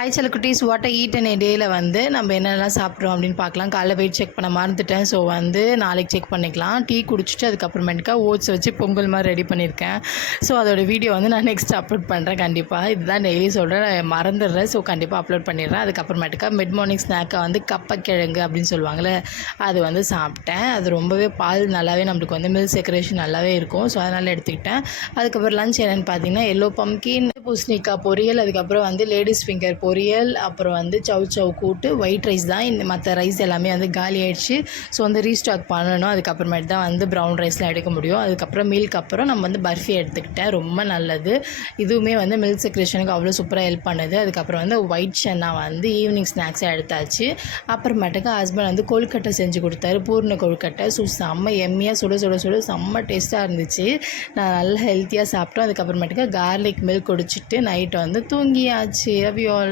Hi சில குட்டீஸ், what I eat and டேயில் வந்து நம்ம என்னெல்லாம் சாப்பிட்றோம் அப்படின்னு பார்க்கலாம். காலைல வெயிட் செக் பண்ண மறந்துட்டேன். ஸோ வந்து நாளைக்கு செக் பண்ணிக்கலாம். டீ குடிச்சிட்டு அதுக்கப்புறமேட்டுக்கா ஓட்ஸ் வச்சு பொங்கல் மாதிரி ரெடி பண்ணியிருக்கேன். ஸோ அதோடய வீடியோ வந்து நான் நெக்ஸ்ட் அப்லோட் பண்ணுறேன். கண்டிப்பாக இதுதான் டெய்லி சொல்கிறேன், மறந்துடுறேன். ஸோ கண்டிப்பாக அப்லோட் பண்ணிடுறேன். அதுக்கப்புறமேட்டுக்கா மிட் மார்னிங் ஸ்நாக்கை வந்து கப்பக்கிழங்கு அப்படின்னு சொல்லுவாங்கள்ல, அது வந்து சாப்பிட்டேன். அது ரொம்பவே பால் நல்லாவே நம்மளுக்கு வந்து மில்க் செக்ரேஷன் நல்லாவே இருக்கும். ஸோ அதனால் எடுத்துக்கிட்டேன். அதுக்கப்புறம் லஞ்ச் என்னென்னு பார்த்தீங்கன்னா, எல்லோ பம்கின், பூசணிக்காய் பொரியல், அதுக்கப்புறம் வந்து லேடிஸ் ஃபிங்கர் பொரியல், அப்புறம் வந்து சவ் கூட்டு, ஒயிட் ரைஸ் தான். இந்த மற்ற ரைஸ் எல்லாமே வந்து காலி ஆகிடுச்சு. ஸோ வந்து ரீஸ்டாக் பண்ணணும். அதுக்கப்புறமேட்டு தான் வந்து ப்ரௌன் ரைஸ்லாம் எடுக்க முடியும். அதுக்கப்புறம் மீலுக்கு அப்புறம் நம்ம வந்து பர்ஃபி எடுத்துக்கிட்டேன். ரொம்ப நல்லது. இதுவுமே வந்து மில்க் செக்ரேஷனுக்கு அவ்வளோ சூப்பராக ஹெல்ப் பண்ணுது. அதுக்கப்புறம் வந்து ஒயிட் சன்னா வந்து ஈவினிங் ஸ்நாக்ஸாக எடுத்தாச்சு. அப்புறமேட்டுக்கு ஹஸ்பண்ட் வந்து கொழுக்கட்டை செஞ்சு கொடுத்தாரு, பூர்ண கொழுக்கட்டை. ஸோ செம்ம எம்மியாக சுட சுட சுட செம்ம டேஸ்ட்டாக இருந்துச்சு. நான் நல்லா ஹெல்த்தியாக சாப்பிட்டோம். அதுக்கப்புறமேட்டுக்கு கார்லிக் மில்க் குடிச்சிட்டு நைட்டு வந்து தூங்கியாச்சு. Love you all.